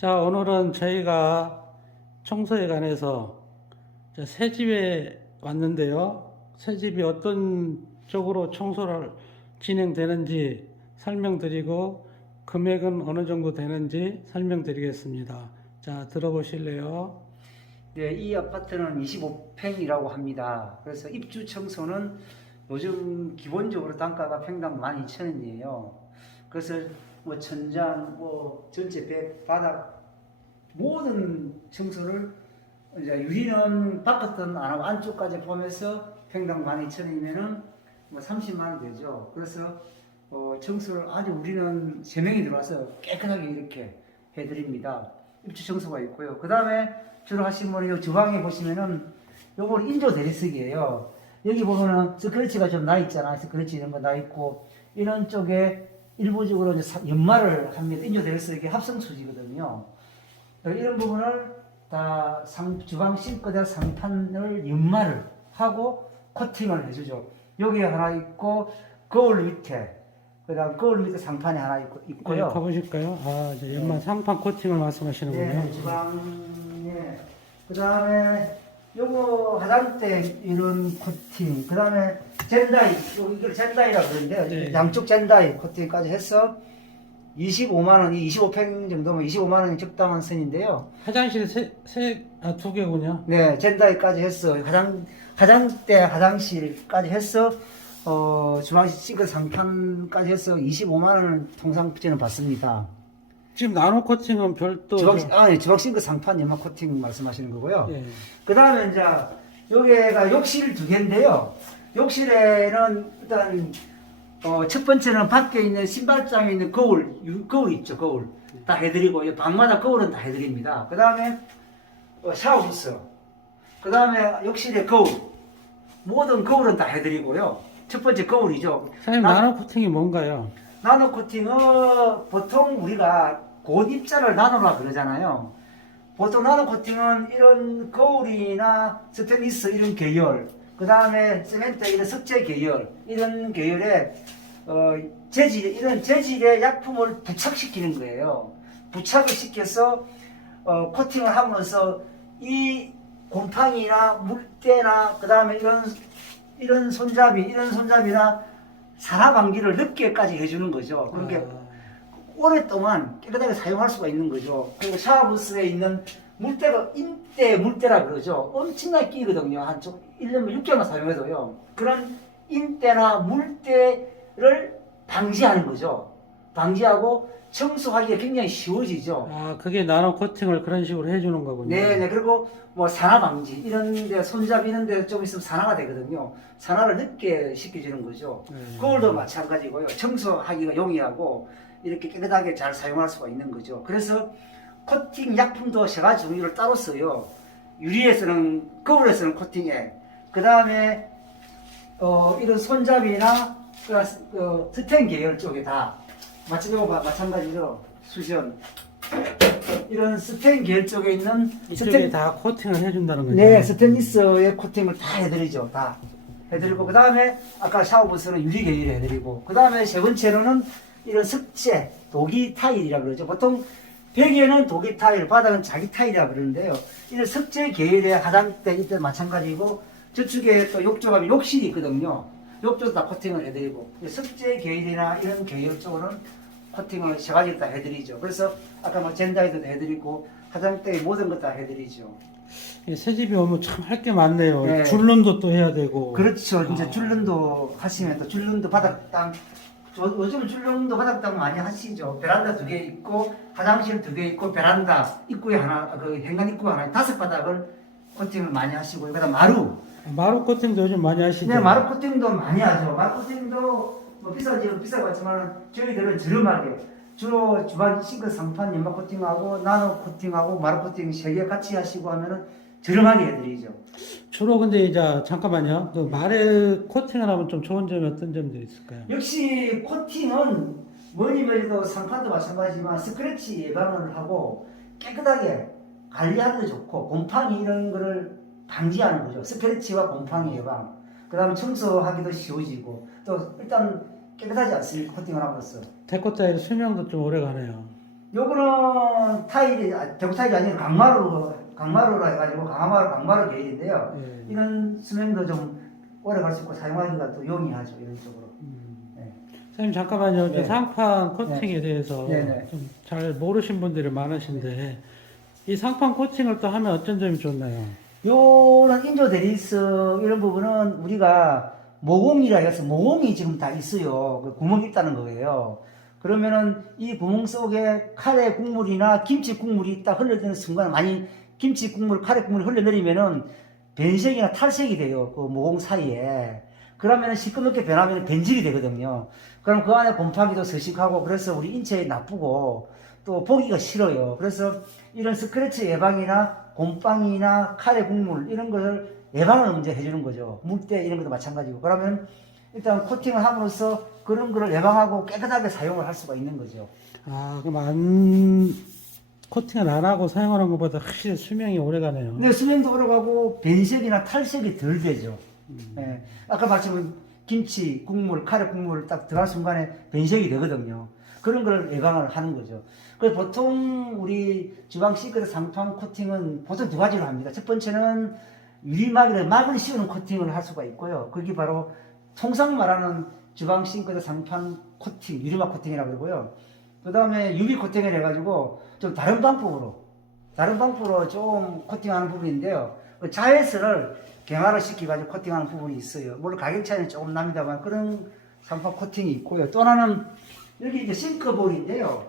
자, 오늘은 저희가 청소에 관해서 자, 새 집에 왔는데요. 새 집이 어떤 쪽으로 청소를 진행되는지 설명드리고 금액은 어느 정도 되는지 설명드리겠습니다. 자, 들어보실래요? 네, 이 아파트는 25평이라고 합니다. 그래서 입주 청소는 요즘 기본적으로 단가가 평당 12,000원이에요. 그래서 뭐 천장, 뭐 전체 벽, 바닥 모든 청소를 이제 유리는 바깥은 안 하고 안쪽까지 포함해서 평당 12,000원이면은 뭐 30만 원 되죠. 그래서 어, 청소를 아주 우리는 세 명이 들어와서 깨끗하게 이렇게 해드립니다. 입주 청소가 있고요. 그 다음에 주로 하신 분은 요 주방에 보시면은 요거는 인조 대리석이에요. 여기 보면은 스크래치가 좀 나 있잖아. 스크래치 이런 거 나 있고 이런 쪽에 일부적으로 이제 사- 연마를 합니다. 인조 대리석이 합성 수지거든요. 이런 부분을 다 상, 주방 싱크대 상판을 연마를 하고 코팅을 해주죠. 여기 하나 있고 거울 밑에 그다음 거울 밑에 상판이 하나 있고, 네, 있고요. 가보실까요? 아, 이제 연마 상판 코팅을 말씀하시는군요. 네, 주방에 그다음에 요거 화장대 이런 코팅 그 다음에 젠다이 요 이걸 젠다이라 그러는데요. 네. 양쪽 젠다이 코팅까지 해서 25만 원 이 25평 정도면 25만 원이 적당한 선인데요. 화장실 세, 세, 아, 두 개군요. 네, 젠다이까지 했어. 화장 화장대 화장실까지 해서 어 주방 싱크 상판까지 해서 25만 원을 통상 부채는 받습니다. 지금 나노 코팅은 별도. 주방 저- 아니 주방 싱크 상판 연마 코팅 말씀하시는 거고요. 예. 그 다음에 이제 여기가 욕실 두 개인데요. 욕실에는 일단 어, 첫 번째는 밖에 있는 신발장에 있는 거울, 유- 거울 있죠, 거울. 다 해드리고, 이 방마다 거울은 다 해드립니다. 그 다음에 어, 샤워 부스. 그 다음에 욕실에 거울. 모든 거울은 다 해드리고요. 첫 번째 거울이죠. 사장님, 나- 나노 코팅이 뭔가요? 나노 코팅은 보통 우리가 곧 입자를 나노라 그러잖아요. 보통 나노 코팅은 이런 거울이나 스테인리스 이런 계열, 그 다음에 세멘트 이런 석재 계열, 이런 계열의 어, 재질, 이런 재질의 약품을 부착시키는 거예요. 부착을 시켜서 어, 코팅을 함으로써 이 곰팡이나 물때나 그 다음에 이런 이런 손잡이, 이런 손잡이나 산화 방지를 늦게까지 해주는 거죠. 그러니까 아, 오랫동안 깨끗하게 사용할 수가 있는 거죠. 그리고 샤워부스에 있는 물때가 인때 물때라 그러죠. 엄청나게 끼거든요. 한좀 1년 6개월만 사용해도요. 그런 인때나 물때를 방지하는 거죠. 방지하고 청소하기가 굉장히 쉬워지죠. 아, 그게 나노 코팅을 그런 식으로 해주는 거군요. 네 네. 그리고 뭐 산화 방지 이런 데 손잡이 이런 데 좀 있으면 산화가 되거든요. 산화를 늦게 시켜주는 거죠. 네. 거울도 마찬가지고요. 청소하기가 용이하고 이렇게 깨끗하게 잘 사용할 수가 있는 거죠. 그래서 코팅 약품도 세 가지 종류를 따로 써요. 유리에서는 거울에서는 코팅에 그 다음에 어, 이런 손잡이나 그, 어, 스텐 계열 쪽에 다 마찬가지로 마찬가지로 수전 이런 스텐 계열 쪽에 있는 이쪽에 다 코팅을 해준다는 거죠. 네, 스테인리스의 코팅을 다 해드리죠. 다 해드리고 그 다음에 아까 샤워부스는 유리 계열을 해드리고 그 다음에 세 번째로는 이런 석재 독이 타일이라 그러죠. 보통 벽에는 독이 타일, 바닥은 자기 타일이라 그러는데요. 이런 석재 계열의 화장대 이때 마찬가지고 저쪽에 또 욕조가 욕실이 있거든요. 욕조도 다 코팅을 해드리고 이 석재 계열이나 이런 계열 쪽으로는 코팅을 세 가지를 다 해드리죠. 그래서 아까 뭐 젠다이도 해드리고 화장대 모든 것 다 해드리죠. 예, 새 집에 오면 참 할 게 많네요. 네. 줄눈도 또 해야 되고. 그렇죠. 이제 아. 줄눈도 하시면 또 줄눈도 바닥 땅 저- 요즘 줄눈도 바닥땅 많이 하시죠. 베란다 두 개 있고 화장실 두 개 있고 베란다 입구에 하나 그 현관 입구 하나 다섯 바닥을 코팅을 많이 하시고 그다음 마루. 마루 코팅도 요즘 많이 하시죠. 네, 마루 코팅도 많이 하죠. 마루 코팅도 뭐 비싸지 비싸고 하지만 저희들은 저렴하게 주로 주방 싱크 상판 연마 코팅하고 나노 코팅하고 마루 코팅 세 개 같이 하시고 하면은 저렴하게 해드리죠. 주로 근데 이제 잠깐만요. 그 말에 코팅을 하면 좀 좋은 점이 어떤 점들이 있을까요? 역시 코팅은 뭐니 뭐니 도 상판도 마찬가지지만 스크래치 예방을 하고 깨끗하게 관리하기도 좋고 곰팡이 이런 거를 방지하는 거죠. 스크래치와 곰팡이 예방. 그 다음에 청소하기도 쉬워지고 또 일단 깨끗하지 않습니까? 코팅을 함으로써. 데코 타일 수명도 좀 오래 가네요. 요거는 타일이 아, 대구 타일이 아니라 강마루 강마루라 해가지고 강마루 강마루 계열인데요. 예. 이런 수명도 좀 오래 갈 수 있고 사용하기가 또 용이하죠 이런 쪽으로. 음. 네. 선생님 잠깐만요. 네. 상판 코팅에 대해서 네, 네. 좀 잘 모르신 분들이 많으신데 이 상판 코팅을 또 하면 어떤 점이 좋나요? 요런 인조 데리스 이런 부분은 우리가 모공이라 해서 모공이 지금 다 있어요. 그 구멍이 있다는 거예요. 그러면은 이 구멍 속에 카레 국물이나 김치 국물이 딱 흘러드는 순간 많이 김치 국물, 카레 국물이 흘러내리면은 변색이나 탈색이 돼요. 그 모공 사이에. 그러면은 시커멓게 변하면 변질이 되거든요. 그럼 그 안에 곰팡이도 서식하고 그래서 우리 인체에 나쁘고 또 보기가 싫어요. 그래서 이런 스크래치 예방이나 곰팡이나 카레 국물 이런 것을 예방을 먼저 해주는 거죠. 물때 이런 것도 마찬가지고. 그러면 일단 코팅을 함으로써 그런 거를 예방하고 깨끗하게 사용을 할 수가 있는 거죠. 아 그럼 안 코팅을 안 하고 사용하는 것보다 확실히 수명이 오래 가네요. 근데 수명도 오래가고 변색이나 탈색이 덜 되죠. 예. 아까 말씀은 김치, 국물, 카레 국물 딱 들어갈 순간에 변색이 되거든요. 그런 걸 예방을 하는 거죠. 그래서 보통 우리 주방 싱크대 상판 코팅은 보통 두 가지로 합니다. 첫 번째는 유리막에 막을 씌우는 코팅을 할 수가 있고요. 그게 바로 통상 말하는 주방 싱크대 상판 코팅, 유리막 코팅이라고 그러고요. 그 다음에 유리 코팅을 해가지고 좀 다른 방법으로, 다른 방법으로 좀 코팅하는 부분인데요. 그 자외선을 경화를 시켜가지고 코팅하는 부분이 있어요. 물론 가격 차이는 조금 납니다만 그런 상판 코팅이 있고요. 또 하나는 여기 이제 싱크볼인데요.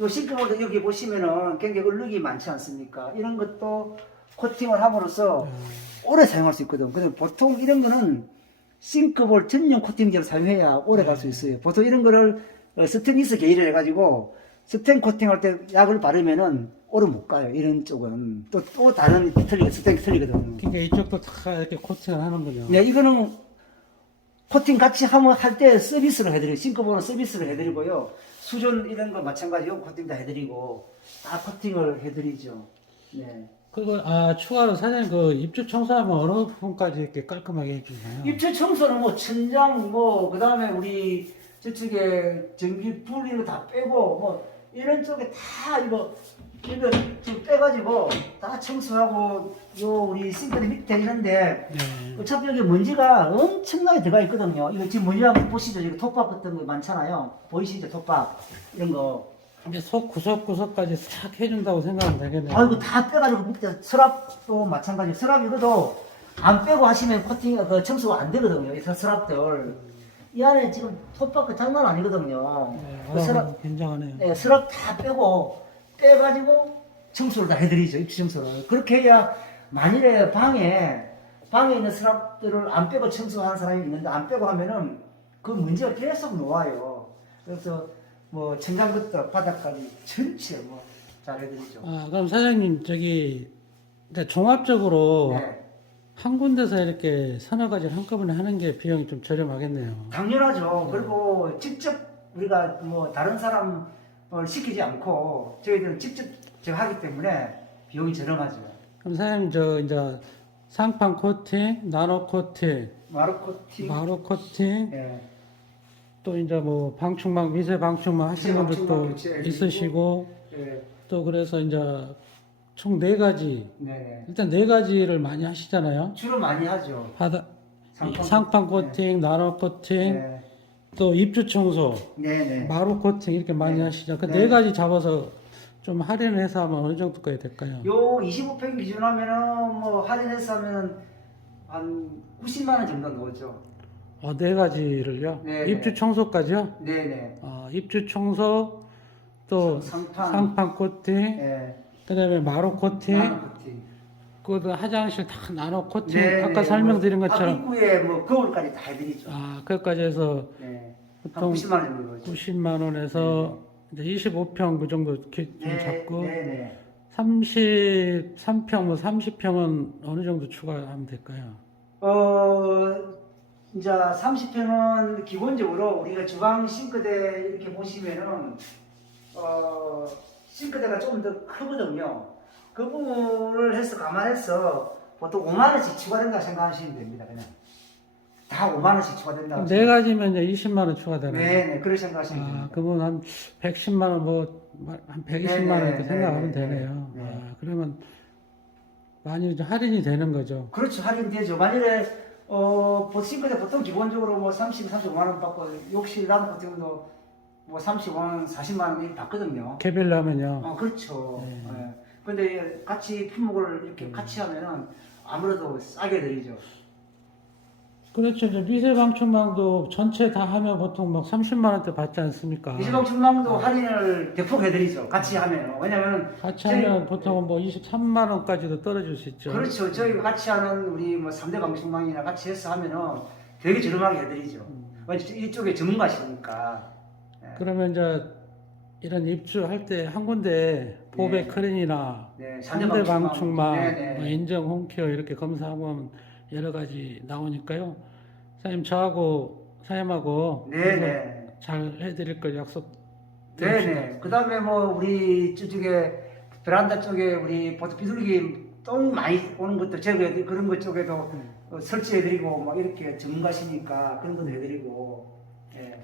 이 싱크볼도 여기 보시면은 굉장히 얼룩이 많지 않습니까? 이런 것도 코팅을 함으로써 오래 사용할 수 있거든. 근데 보통 이런 거는 싱크볼 전용 코팅제를 사용해야 오래 갈 수 있어요. 보통 이런 거를 어, 스테인리스 계열을 해가지고 스텐 코팅 할 때 약을 바르면은 오래 못 가요. 이런 쪽은 또 또 다른 틀리 스텐 틀리거든요. 그러니까 이쪽도 다 이렇게 코팅을 하는군요. 네, 이거는 코팅 같이 하면 할 때 서비스를 해드리고 싱크볼은 서비스를 해드리고요. 수전 이런 거 마찬가지로 코팅 다 해드리고 다 코팅을 해드리죠. 네. 그리고 아 추가로 사장님 그 입주 청소하면 어느 부분까지 이렇게 깔끔하게 해주나요? 입체 청소는 뭐 천장 뭐 그다음에 우리 저쪽에 전기 불리는 거다 빼고 뭐 이런 쪽에 다 이거 이거 좀 빼가지고 다 청소하고 요 우리 싱크대 밑에 이런데 네. 어차피 여기 먼지가 엄청나게 들어가 있거든요. 이거 지금 먼지 한번 보시죠. 여기 톱밥 같은 거 많잖아요. 보이시죠? 톱밥 이런 거. 이제 속 구석구석까지 싹 해준다고 생각하면 되겠네요. 아이고 다 빼가지고 밑에 서랍도 마찬가지. 서랍 이거도 안 빼고 하시면 코팅 그 청소가 안 되거든요. 이 서랍들 이 안에 지금 그 장난 아니거든요. 네, 그 서랍 어, 굉장하네요. 예, 서랍 다 빼고 빼가지고 청소를 다 해드리죠. 입주 청소를. 그렇게 해야 만일에 방에 방에 있는 서랍들을 안 빼고 청소하는 사람이 있는데 안 빼고 하면은 그 문제가 계속 놓아요. 그래서 뭐 천장부터 바닥까지 전체 뭐 잘 해드리죠. 아 그럼 사장님 저기 이제 종합적으로 네. 한 군데서 이렇게 서너 가지를 한꺼번에 하는 게 비용이 좀 저렴하겠네요. 당연하죠. 그리고 직접 우리가 뭐 다른 사람을 시키지 않고 저희들은 직접 제가 하기 때문에 비용이 저렴하죠. 그럼 사장님 저 이제 상판 코팅, 나노 코팅, 마루 코팅. 마루 코팅, 예. 또 이제 뭐 방충망 미세 방충망 하시는 미세 분들 방충망 또 교체 있으시고 예. 또 그래서 이제 총 네 가지 네. 일단 네 가지를 많이 하시잖아요. 주로 많이 하죠. 하다 상판 상판 코팅, 나노 코팅, 네. 또 입주 청소, 네, 네. 마루 코팅 이렇게 많이 네. 하시죠. 그 네. 네 가지 잡아서 좀 할인을 해서 하면 어느 정도까지 될까요? 요 25평 기준 하면은 뭐 할인해서 하면은 한 90만 원 정도 나오죠. 어, 네 가지를요? 네, 네. 입주 청소까지요? 네, 네. 어, 입주 청소, 또 상판. 상판 코팅, 예. 그다음에 마루 코팅, 나노 코팅. 그 화장실 다 나노 코팅. 네, 아까 네. 설명드린 뭐 것처럼 앞입구에 뭐 거울까지 다 해드리죠. 아 그것까지 해서 네. 한 보통 90만 원 정도 나오죠. 90만 원에서 이제 25평 그 정도 이렇게 좀 네, 잡고 네, 네. 33평 뭐 30평은 어느 정도 추가하면 될까요? 어, 이제 30평은 기본적으로 우리가 주방 싱크대 이렇게 보시면은, 어, 싱크대가 좀더 크거든요. 그 부분을 해서 감안해서 보통 5만원씩 추가된다 생각하시면 됩니다, 그냥. 다 5만원씩 추가된다. 네 가지면 이제 20만 원 추가되나요? 네, 네, 그렇게 생각하시면 아, 됩니다. 그러면 한 110만 원 뭐 한 120만 원 이렇게 네, 생각하면 네, 네, 되네요. 네. 아, 그러면 많이 좀 할인이 되는 거죠. 그렇죠 할인되죠. 만일에 어 보싱크대 보통 기본적으로 뭐 30, 35만 원 받고 욕실 나는 같은 경우도 뭐 35만 원, 40만 원 이렇게 받거든요. 개별로 하면요. 어 그렇죠. 네. 예. 근데 같이 품목을 이렇게 같이 하면은 아무래도 싸게 드리죠. 그렇죠. 이제 미세 방충망도 전체 다 하면 보통 막 30만 원대 받지 않습니까? 미시방 충망도 할인을 대폭 해드리죠. 같이 하면 왜냐면 같이 저희- 하면 보통 뭐 23만 원까지도 떨어질 수 있죠. 그렇죠. 저희가 같이 하는 우리 뭐 3대 방충망이나 같이 해서 하면은 되게 저렴하게 해드리죠. 왜냐면 이쪽에 전문가시니까. 예. 그러면 이제 이런 입주할 때 한 군데 보배 네. 크린이나 네, 3대 방충망, 네 네. 뭐 인정 홈케어 이렇게 검사하면 여러 가지 나오니까요. 사장님 저하고 사장님하고 네 네. 잘 해드릴 걸 약속. 네네. 그 다음에 뭐 우리 저쪽에 베란다 쪽에 우리 보통 비둘기 똥 많이 오는 것도 제거해 그런 것 쪽에도 어, 설치해드리고 막 이렇게 전문가시니까 그런 것도 해드리고.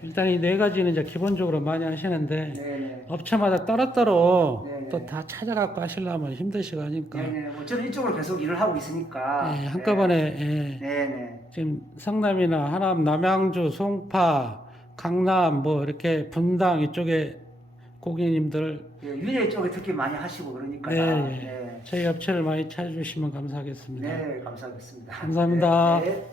네. 일단 이 네 가지는 이제 기본적으로 많이 하시는데 네네. 업체마다 따로따로 네네. 또 다 찾아갖고 하시려면 힘드시고 하니까 네네. 뭐 저는 이쪽으로 계속 일을 하고 있으니까. 예, 한꺼번에 예, 네네. 지금 성남이나 하남, 남양주, 송파, 강남 뭐 이렇게 분당 이쪽에 고객님들 예, 윤회 쪽에 특히 많이 하시고 그러니까. 네, 네. 저희 업체를 많이 찾아주시면 감사하겠습니다. 네, 감사하겠습니다. 감사합니다. 네, 네.